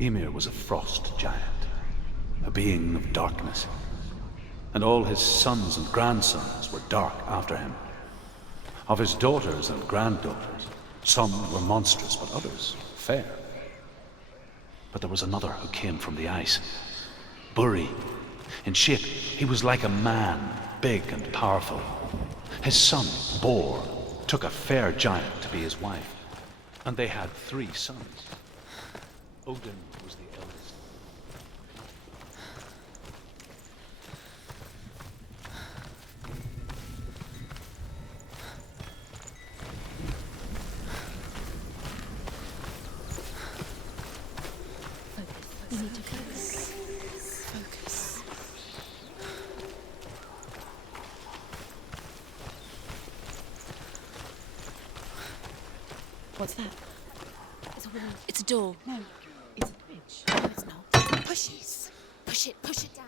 Ymir was a frost giant, a being of darkness, and all his sons and grandsons were dark after him. Of his daughters and granddaughters, some were monstrous, but others fair. But there was another who came from the ice. Buri. In shape, he was like a man, big and powerful. His son, Bor, took a fair giant to be his wife, and they had 3 sons. Odin was the eldest. We need to focus. Focus. What's that? It's a woman. It's a door. No, it's a bridge. No, it's not. Push it. Push it. Push it down.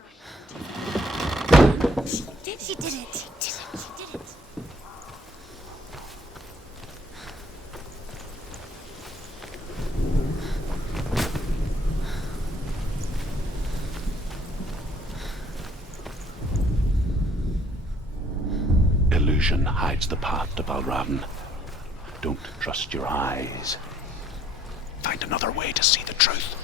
She did it. She did it. She did it. She did it. Illusion hides the path to Valravn. Don't trust your eyes. Find another way to see the truth.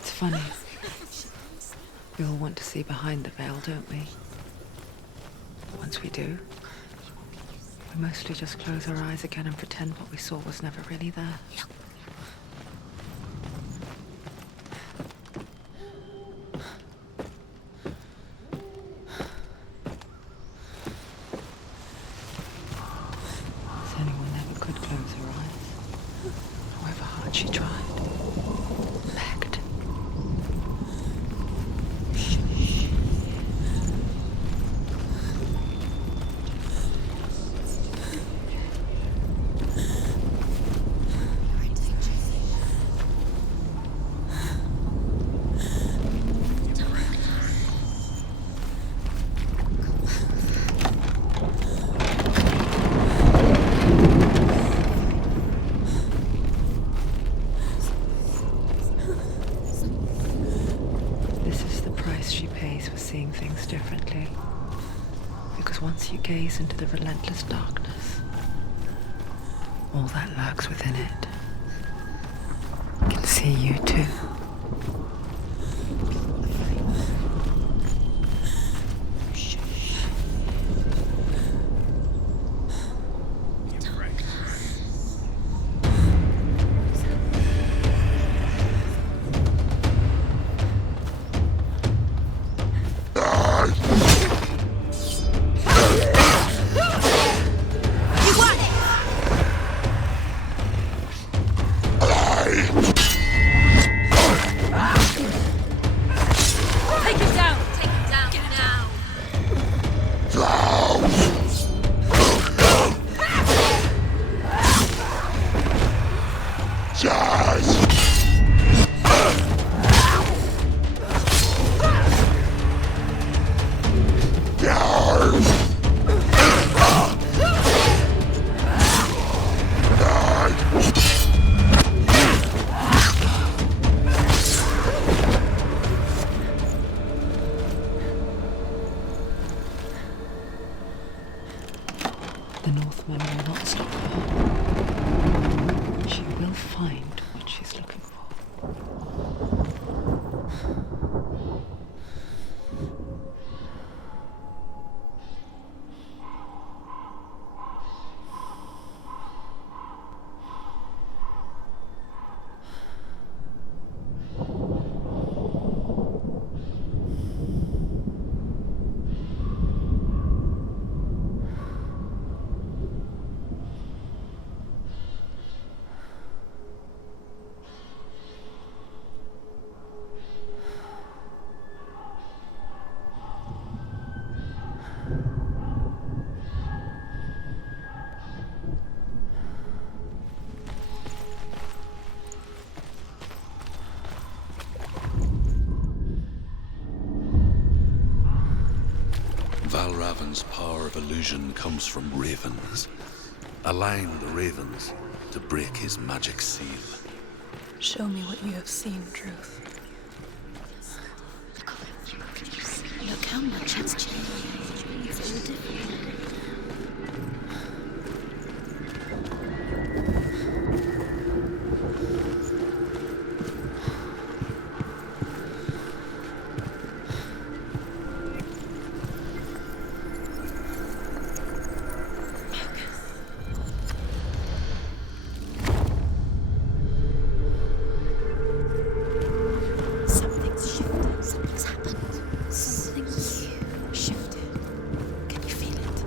It's funny. We all want to see behind the veil, don't we? Once we do, we mostly just close our eyes again and pretend what we saw was never really there. Anyone never could close her eyes, however hard she tried. Begged. Seeing things differently, because once you gaze into the relentless darkness, all that lurks within it can see you too. The Northman will not stop her. She will find what she's looking for. Valravn's power of illusion comes from ravens. Align the ravens to break his magic seal. Show me what you have seen, Truth. Look how much it's changed. It's all different. Something's shifted. Something's happened. Something's shifted. Can you feel it?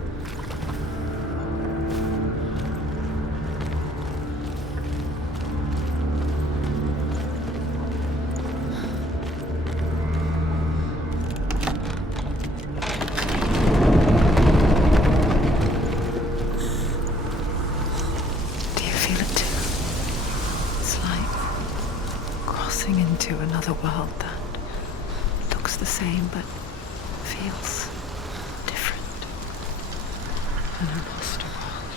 Do you feel it too? It's like crossing into another world that looks the same but feels different. An imposter world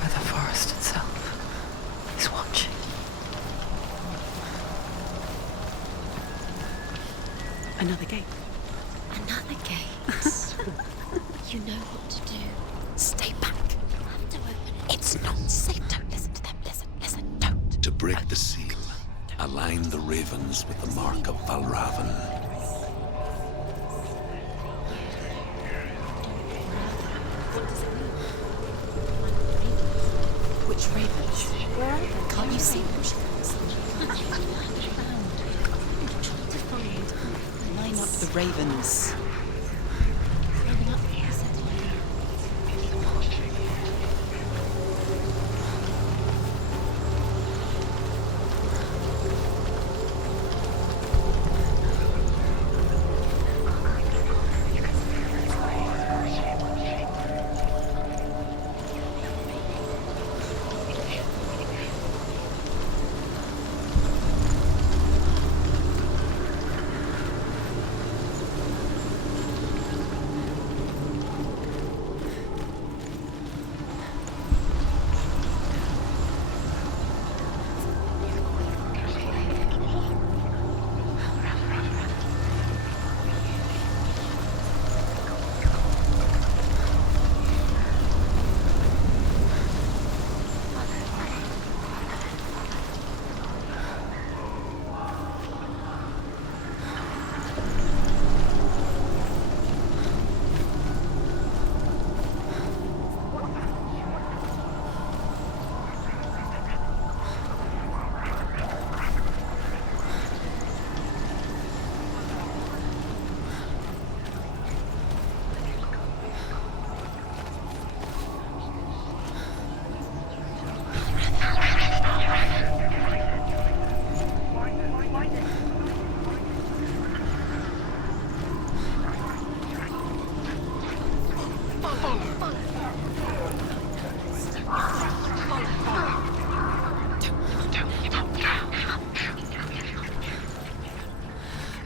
where the forest itself is watching. Another gate. Another gate. You know what to do. Stay back. You have to open it. It's not safe. Don't listen to them. Listen, don't. To break the seal, align the ravens with the mark of Valravn. What does it mean? Which ravens? Can't you see them? Line up the ravens.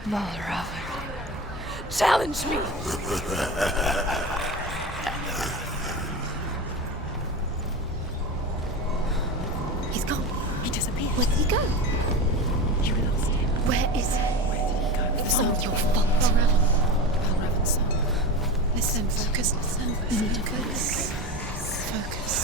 Valravn. Challenge me! He's gone. He disappeared. Where did he go? You lost him. Where is he? Where did he go? It was all your fault. Valravn, son. Listen, focus, listen. Focus. Focus.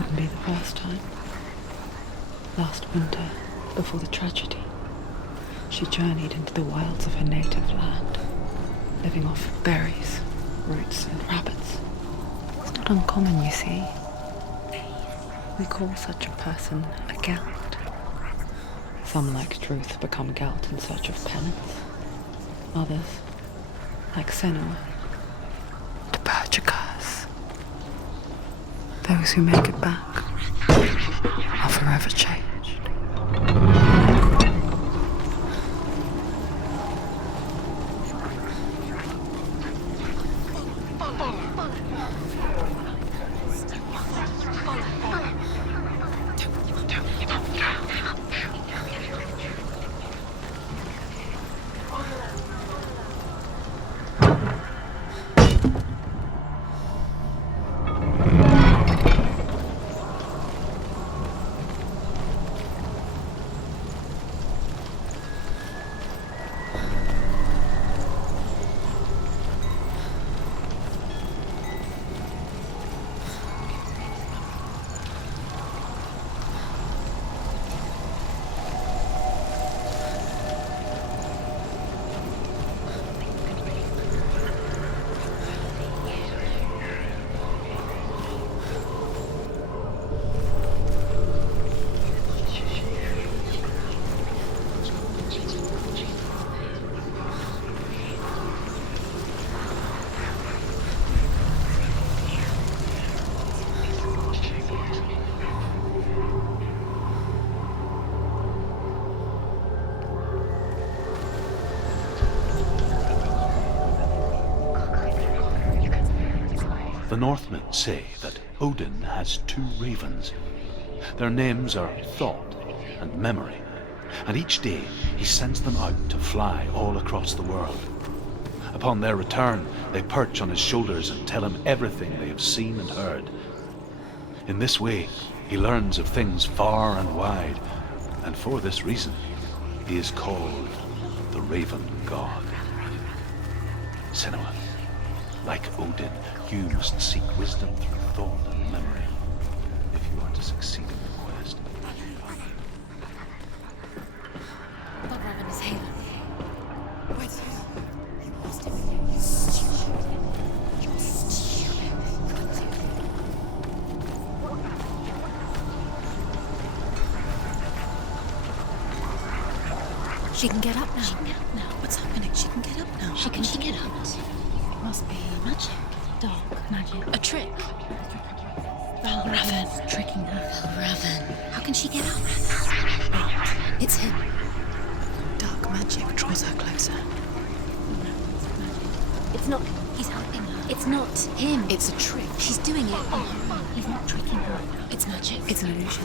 Wouldn't be the first time. Last winter, before the tragedy, she journeyed into the wilds of her native land, living off berries, roots, and rabbits. It's not uncommon, you see. We call such a person a Gelt. Some, like Truth, become Gelt in search of penance. Others, like Senua, to purge a curse. Those who make it back are forever changed. The Northmen say that Odin has 2 ravens. Their names are Thought and Memory, and each day he sends them out to fly all across the world. Upon their return, they perch on his shoulders and tell him everything they have seen and heard. In this way, he learns of things far and wide, and for this reason, he is called the Raven God. Senua, like Odin, you must seek wisdom through thought and memory if you are to succeed in the quest. Valravn is here. Where's he? You must have been. You're stupid. You're stupid. She can get up now. She can get up now. What's happening? She can get up now. How can she get up? It must be magic. Dark magic. A trick. Valravn. Tricking her. Valravn. How can she get up? Wait, it's him. Dark magic draws her closer. It's not. He's helping her. It's not him. It's a trick. She's doing it on her own. He's not tricking her. It's magic. It's an illusion.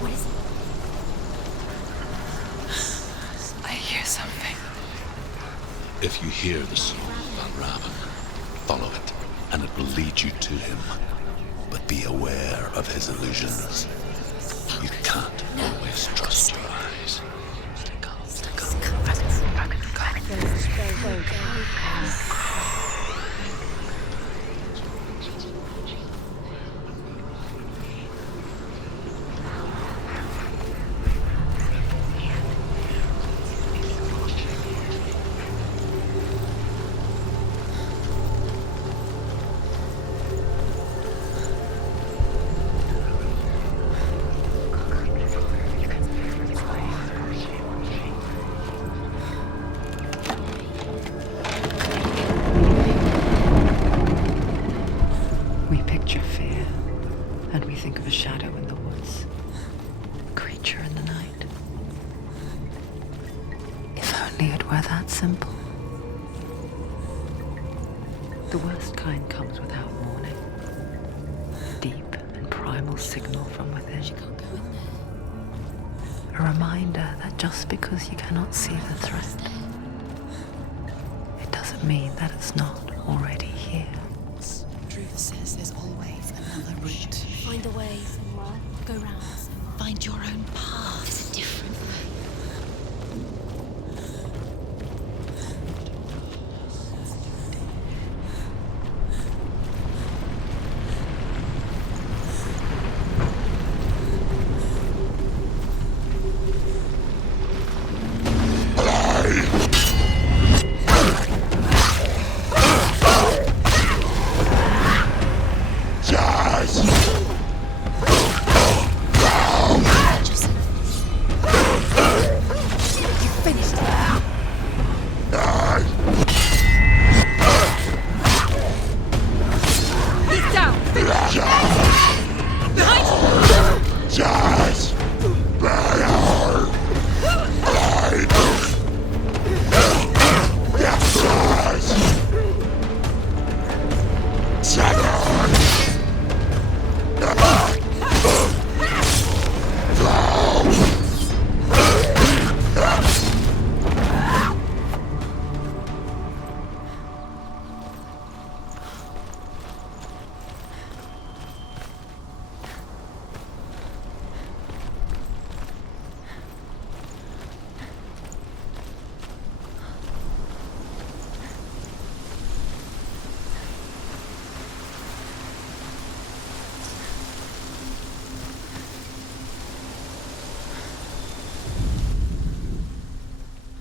What is it? I hear something. If you hear the soul of Valravn, follow it, and it will lead you to him. But be aware of his illusions. You can't always trust your eyes. We picture fear, and we think of a shadow in the woods, a creature in the night. If only it were that simple. The worst kind comes without warning. A deep and primal signal from within. She can't go in there. A A reminder that just because you cannot see the threat, it doesn't mean that it's not already here. Truth says there's always another route. Find a way somewhere. Go round. Find your own path. There's a different way.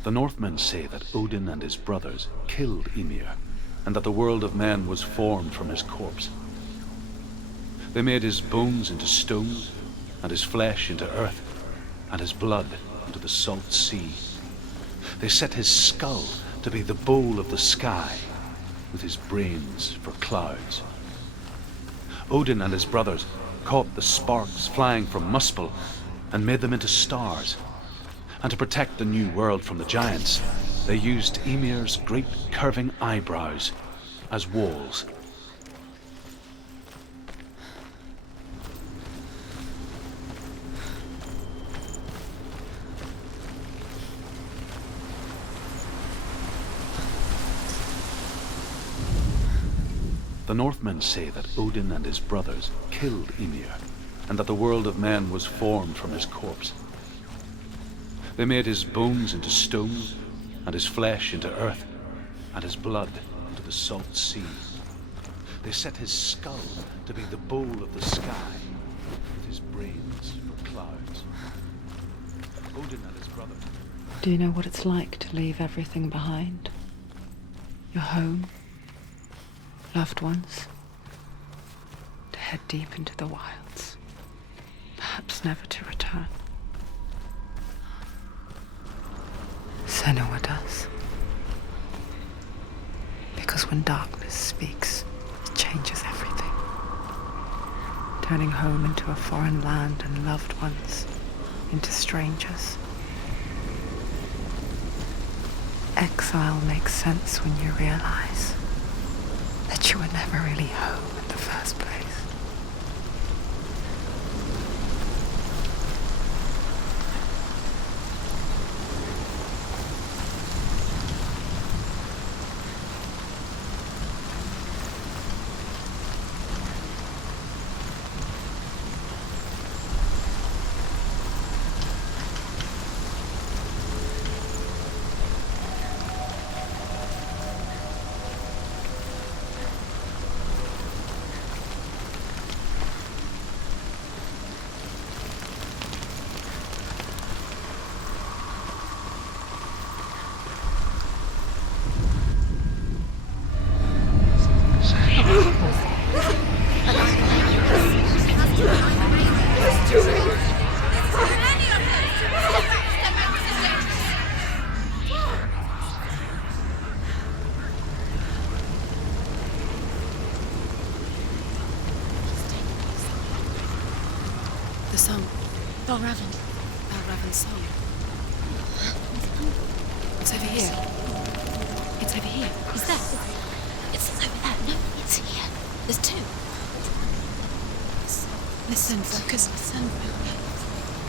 The Northmen say that Odin and his brothers killed Ymir, and that the world of men was formed from his corpse. They made his bones into stone, and his flesh into earth, and his blood into the salt sea. They set his skull to be the bowl of the sky, with his brains for clouds. Odin and his brothers caught the sparks flying from Muspel and made them into stars. And to protect the new world from the giants, they used Ymir's great curving eyebrows as walls. The Northmen say that Odin and his brothers killed Ymir, and that the world of men was formed from his corpse. They made his bones into stone, and his flesh into earth, and his blood into the salt sea. They set his skull to be the bowl of the sky, with his brains for clouds. Odin and his brother. Do you know what it's like to leave everything behind? Your home, loved ones, to head deep into the wilds, perhaps never to return. Senua does. Because when darkness speaks, it changes everything. Turning home into a foreign land and loved ones into strangers. Exile makes sense when you realize that you were never really home in the first place. The song. Valravn's song. It's over here. It's over here. Is that? It's over there. No, it's here. There's two. Listen, focus, listen.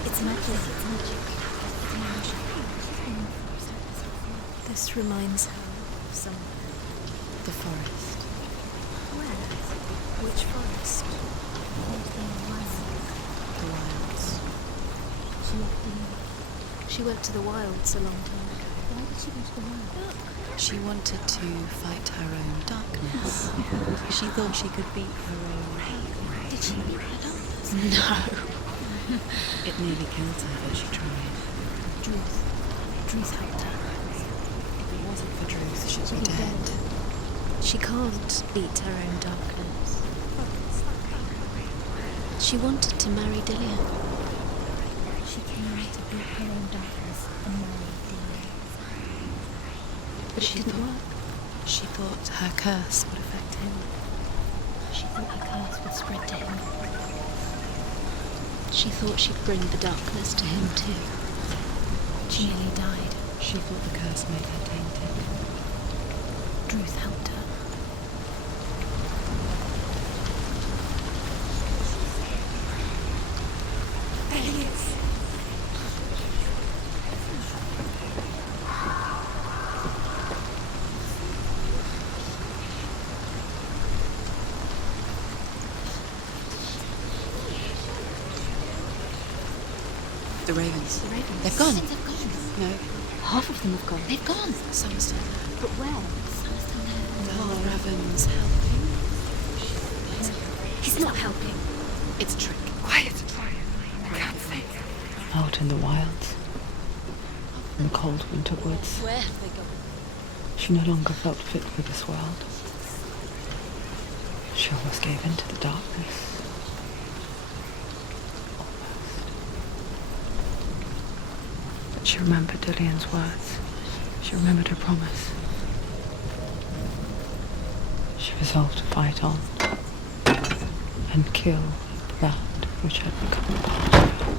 It's magic. It's magic. This reminds her of somewhere. The forest. Where? Which forest? The wilds. She went to the wilds a long time ago. Why did she go to the wilds? She wanted to fight her own darkness. She thought she could beat her own hate. Did she beat her darkness? No. It nearly killed her, but she tried. Druth helped her. If it wasn't for Druth, she'd be dead. She can't beat her own darkness. She wanted to marry Dillian. She came to beat her own darkness and marry Dillian. But it didn't work. She thought her curse would affect him. She thought her curse would spread to him. She thought she'd bring the darkness to him too. She nearly died. She thought the curse made her tainted. Druth helped her. There he is. The ravens. The ravens. They've gone. They've gone. No, Half of them have gone. they've gone. Some are still there. But where? Some are still there. Valravn's helping. He's not helping. It's a trick. Quiet. I can't think. Out in the wilds. In the cold winter woods. Where have they gone? She no longer felt fit for this world. She almost gave in to the darkness. But she remembered Dillian's words. She remembered her promise. She resolved to fight on and kill that which had become a part of her.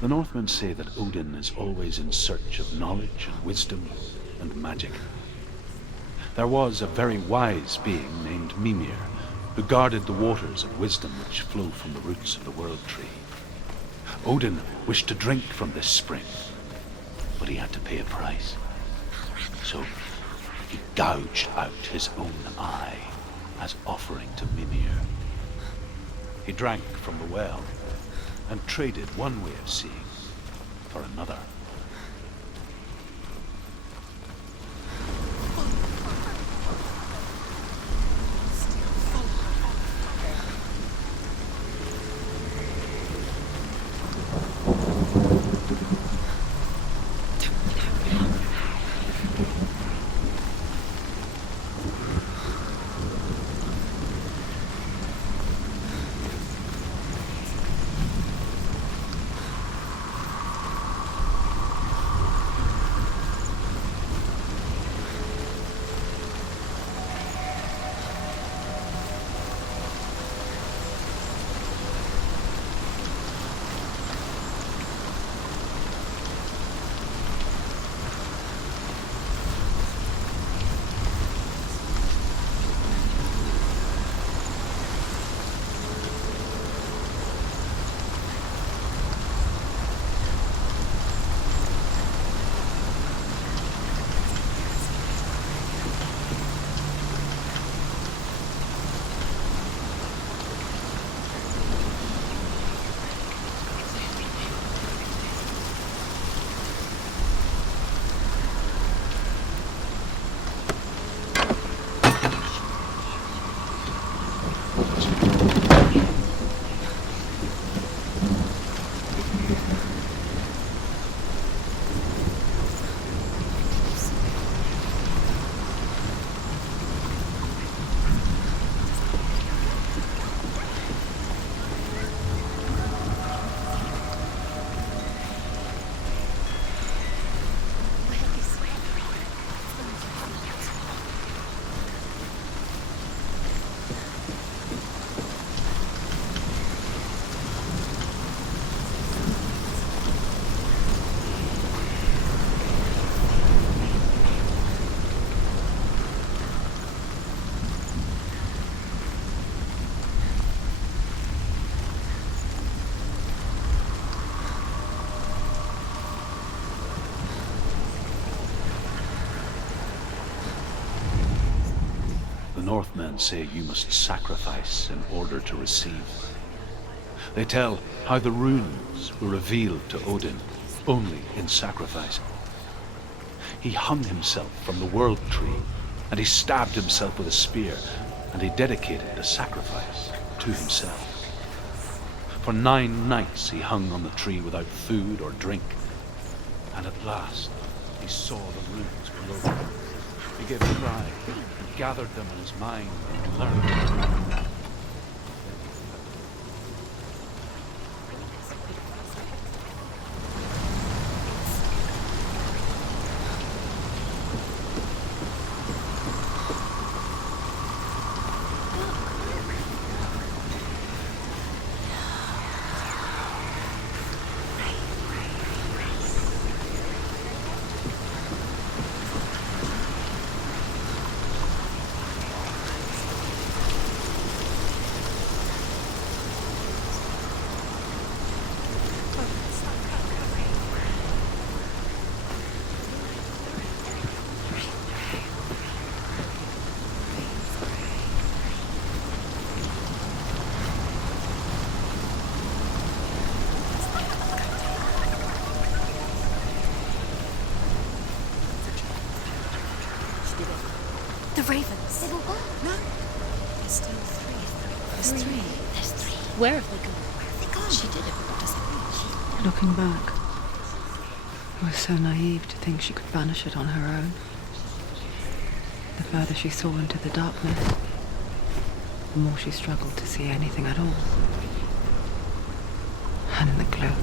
The Northmen say that Odin is always in search of knowledge and wisdom and magic. There was a very wise being named Mimir, who guarded the waters of wisdom which flow from the roots of the World Tree. Odin wished to drink from this spring, but he had to pay a price. So he gouged out his own eye as offering to Mimir. He drank from the well and traded one way of seeing for another. Northmen say you must sacrifice in order to receive. They tell how the runes were revealed to Odin only in sacrifice. He hung himself from the world tree, and he stabbed himself with a spear, and he dedicated the sacrifice to himself. For 9 nights he hung on the tree without food or drink, and at last he saw the runes below him. He gave a cry, and gathered them in his mind, and learned. The ravens. They will go. No. There's still 3. There's 3. There's 3. Where have they gone? Where have they gone? She did it. What does it mean? Looking back, I was so naive to think she could banish it on her own. The further she saw into the darkness, the more she struggled to see anything at all. And in the glow,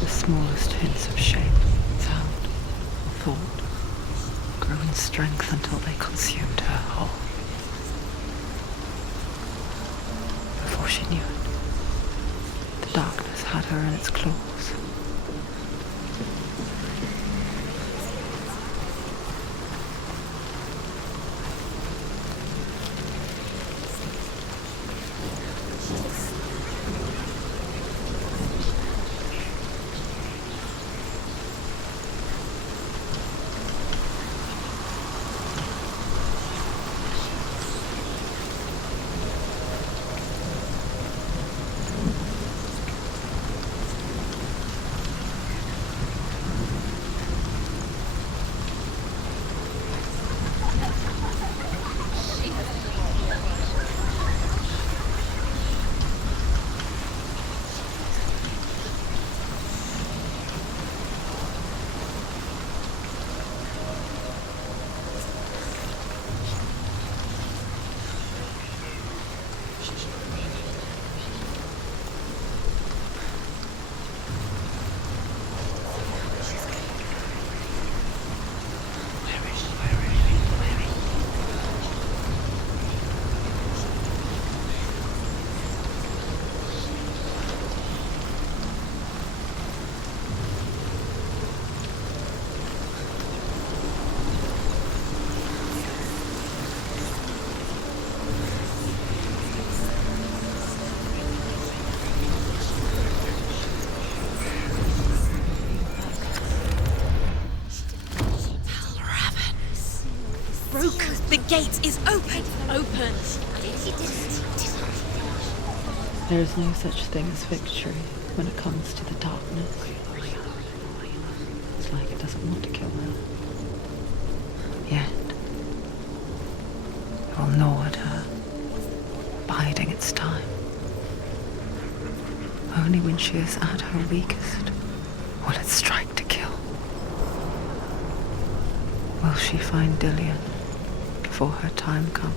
the smallest hints of shape, sound, or thought grew in strength until they consumed her whole. Before she knew it, the darkness had her in its claws. The gate is open. Open. There is no such thing as victory when it comes to the darkness. It's like it doesn't want to kill her. Yet, it will gnaw at her, biding its time. Only when she is at her weakest will it strike to kill. Will she find Dillion before her time comes?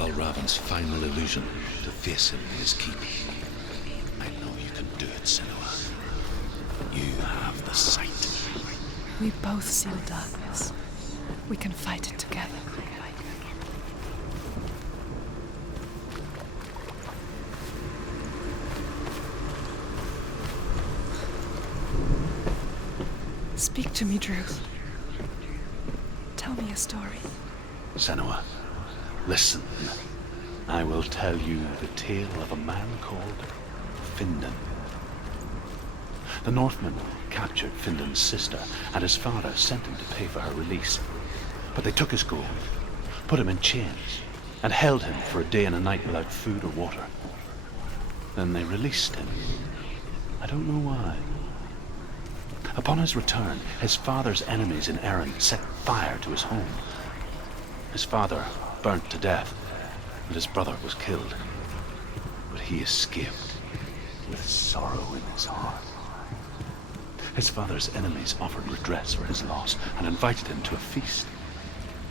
Valravn's final illusion to face him in his keep. I know you can do it, Senua. You have the sight. We both see the darkness. We can fight it together. Speak to me, Druth. Tell me a story. Senua, listen. I will tell you the tale of a man called Findan. The Northmen captured Findan's sister, and his father sent him to pay for her release. But they took his gold, put him in chains, and held him for a day and a night without food or water. Then they released him. I don't know why. Upon his return, his father's enemies in Erin set fire to his home. His father burnt to death, and his brother was killed. But he escaped with sorrow in his heart. His father's enemies offered redress for his loss and invited him to a feast.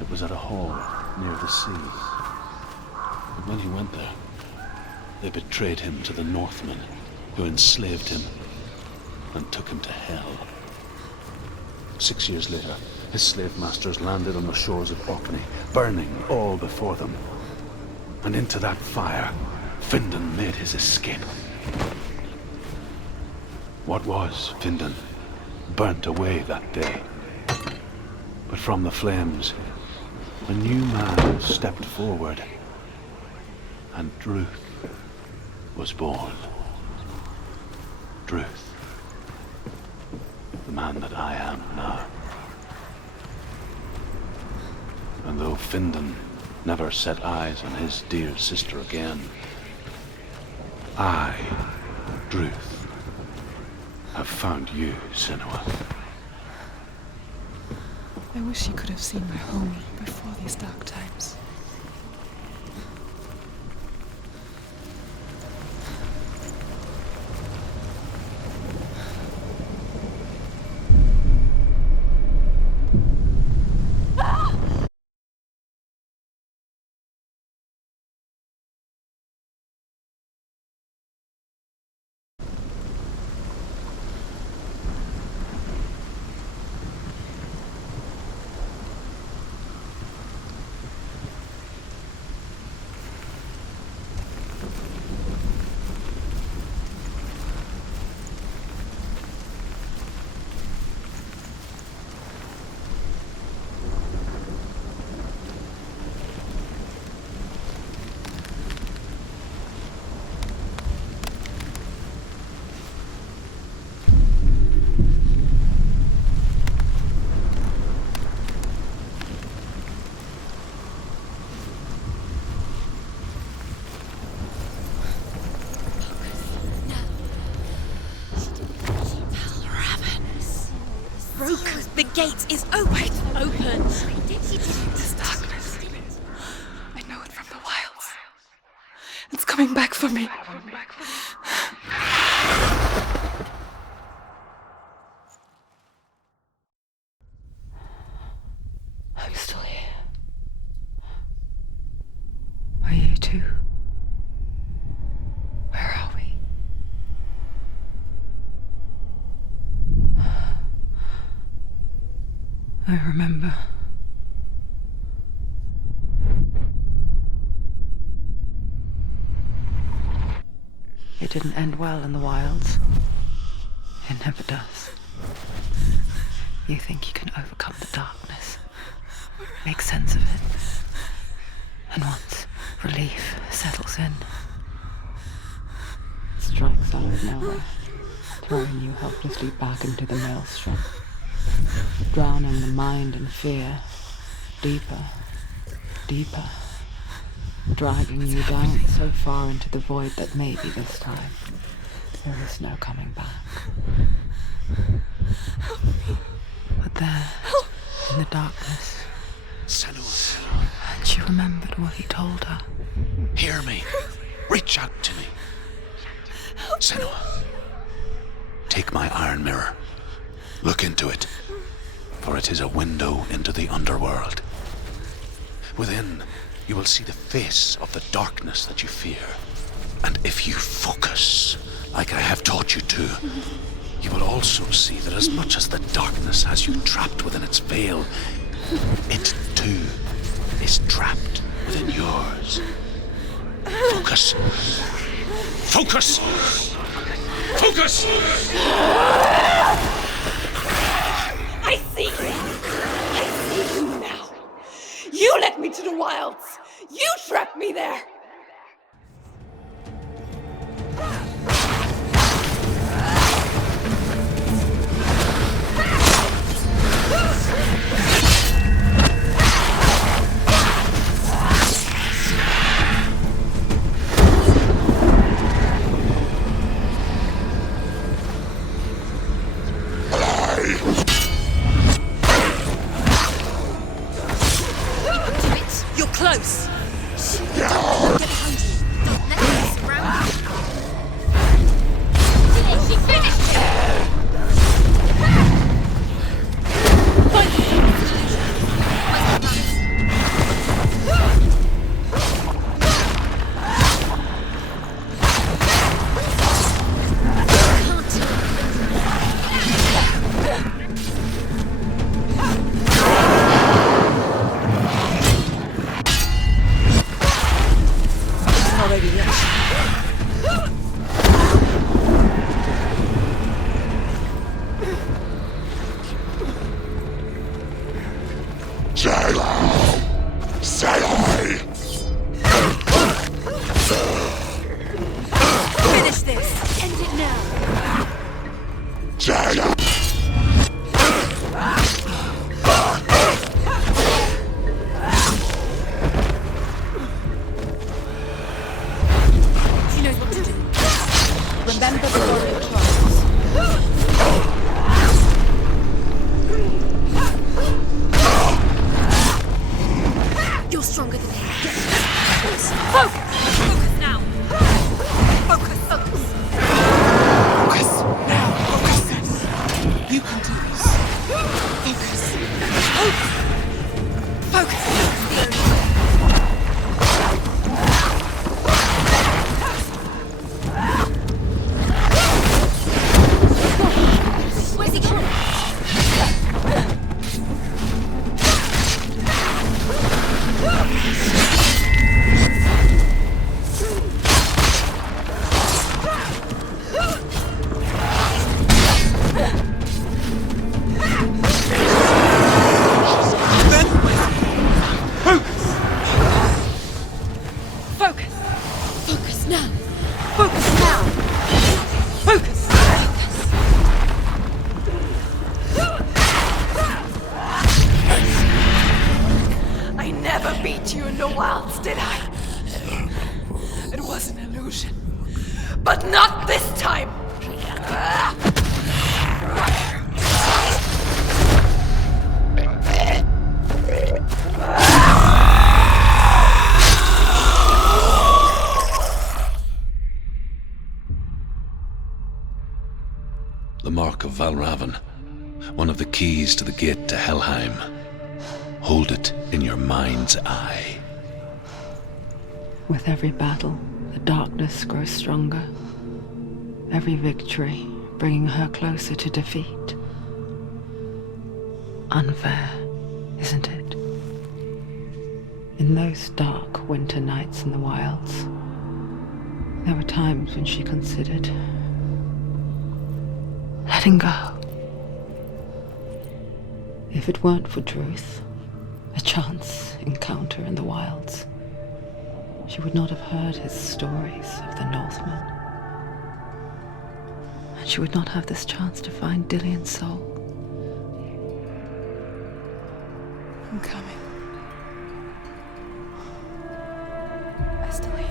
It was at a hall near the sea. But when he went there, they betrayed him to the Northmen, who enslaved him and took him to hell. 6 years later, his slave masters landed on the shores of Orkney, burning all before them. And into that fire, Findan made his escape. What was Findan burnt away that day. But from the flames, a new man stepped forward, and Druth was born. Druth. The man that I am now. And though Findan never set eyes on his dear sister again, I, Druth, have found you, Senua. I wish you could have seen my home before these dark times. The gate is open. Open. This darkness. I know it from the wilds. It's coming back for me. I'm still here. Are you too? Where are we? I remember. It didn't end well in the wilds. It never does. You think you can overcome the darkness, make sense of it, and once relief settles in, it strikes out of nowhere, throwing you helplessly back into the maelstrom, drowning the mind in fear, deeper, deeper, dragging you down so far into the void that maybe this time there is no coming back. But there, in the darkness, Senua, and she remembered what he told her. hear me. Reach out to me. Senua, take my iron mirror. Look into it, for it is a window into the underworld. Within you will see the face of the darkness that you fear. And if you focus, like I have taught you to, you will also see that as much as the darkness has you trapped within its veil, it too is trapped within yours. Focus. Focus! Focus! I see you! I see you now! You led me to the wilds! You trapped me there! You're close. Get behind you. Don't let them surround you. She finished Finish this. End it now. She knows what to do. Remember the warrior trials. You're stronger than him. Get focus. Focus now. Focus. Focus. Focus! Now! Focus! You can do this. Focus! Focus! Where's he going? Focus! Focus now. Focus now! Focus! I never beat you in the wilds, did I? It was an illusion. But not this time! The mark of Valravn, one of the keys to the gate to Helheim. Hold it in your mind's eye. With every battle, the darkness grows stronger. Every victory bringing her closer to defeat. Unfair, isn't it? In those dark winter nights in the wilds, there were times when she considered letting go. If it weren't for Druth, a chance encounter in the wilds, she would not have heard his stories of the Northmen. And she would not have this chance to find Dillion's soul. I'm coming. I still hear you.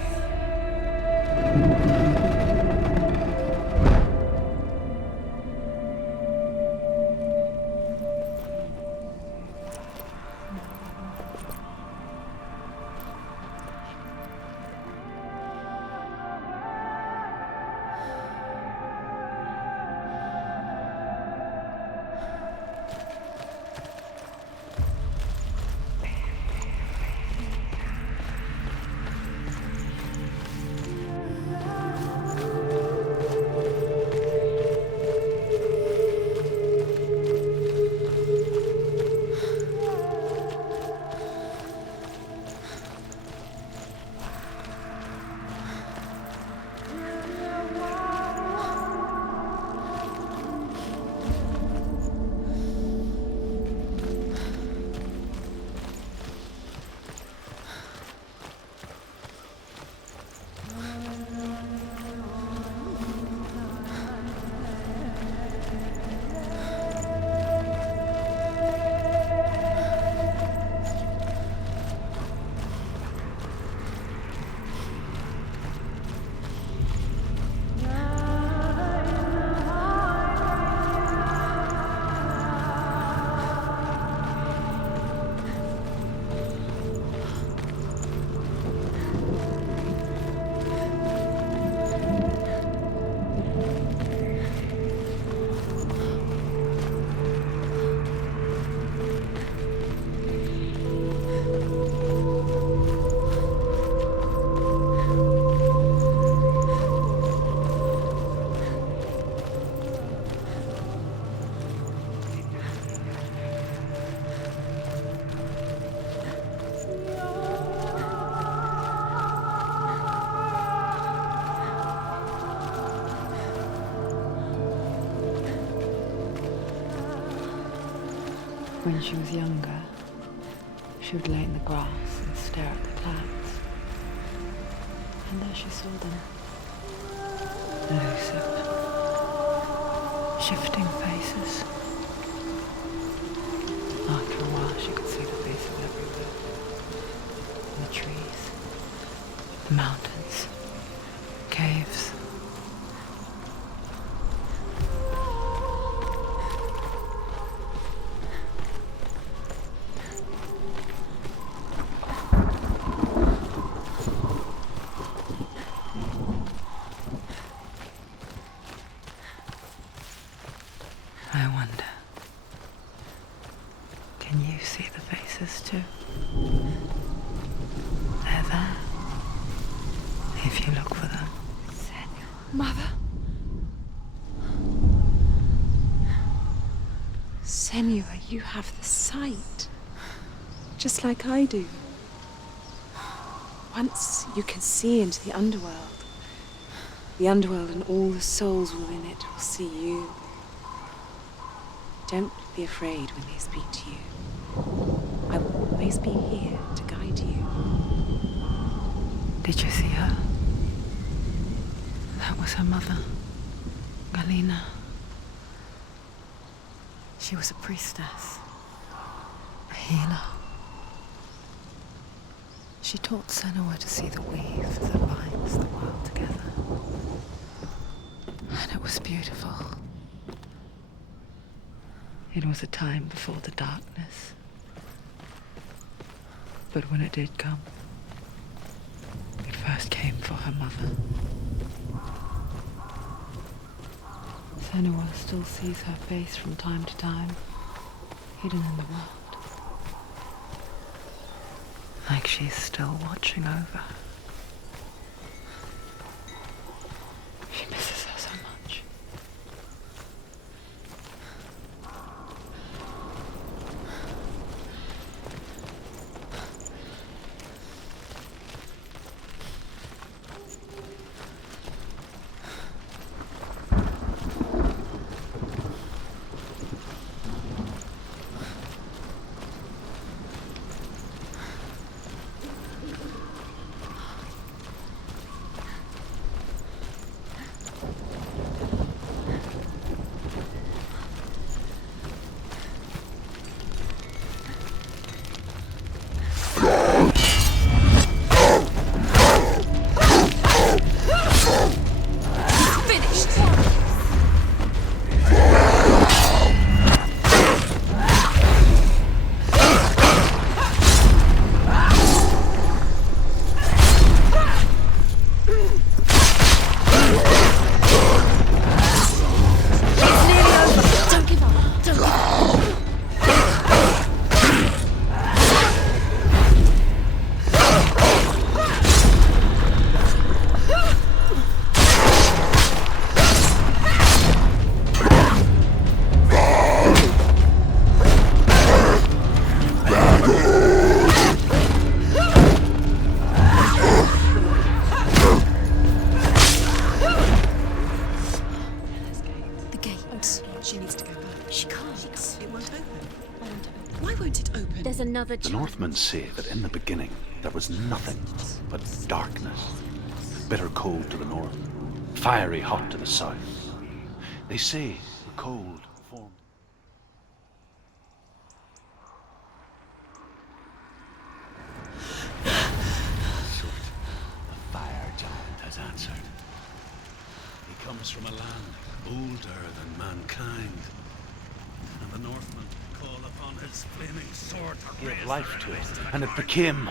When she was younger, she would lay in the grass and stare at the clouds. And there she saw them. Elusive, shifting faces. After a while, she could see the faces everywhere. In the trees, the mountains, caves. I wonder, can you see the faces too? They're there, if you look for them. Mother? Senua, you have the sight. Just like I do. Once you can see into the underworld. The underworld and all the souls within it will see you. Don't be afraid when they speak to you. I will always be here to guide you. Did you see her? That was her mother, Galina. She was a priestess, a healer. She taught Senua to see the weave that binds the world together. And it was beautiful. It was a time before the darkness. But when it did come, it first came for her mother. Senua still sees her face from time to time, hidden in the world. Like she's still watching over her. She misses her so much. Another The Northmen say that in the beginning there was nothing but darkness. Bitter cold to the north, fiery hot to the south. They say the cold formed. The fire giant has answered. He comes from a land older than mankind, and the Northmen call upon his flaming sword to give life to it, and it became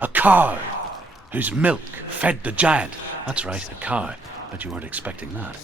a cow whose milk fed the giant. That's right, a cow, but you weren't expecting that.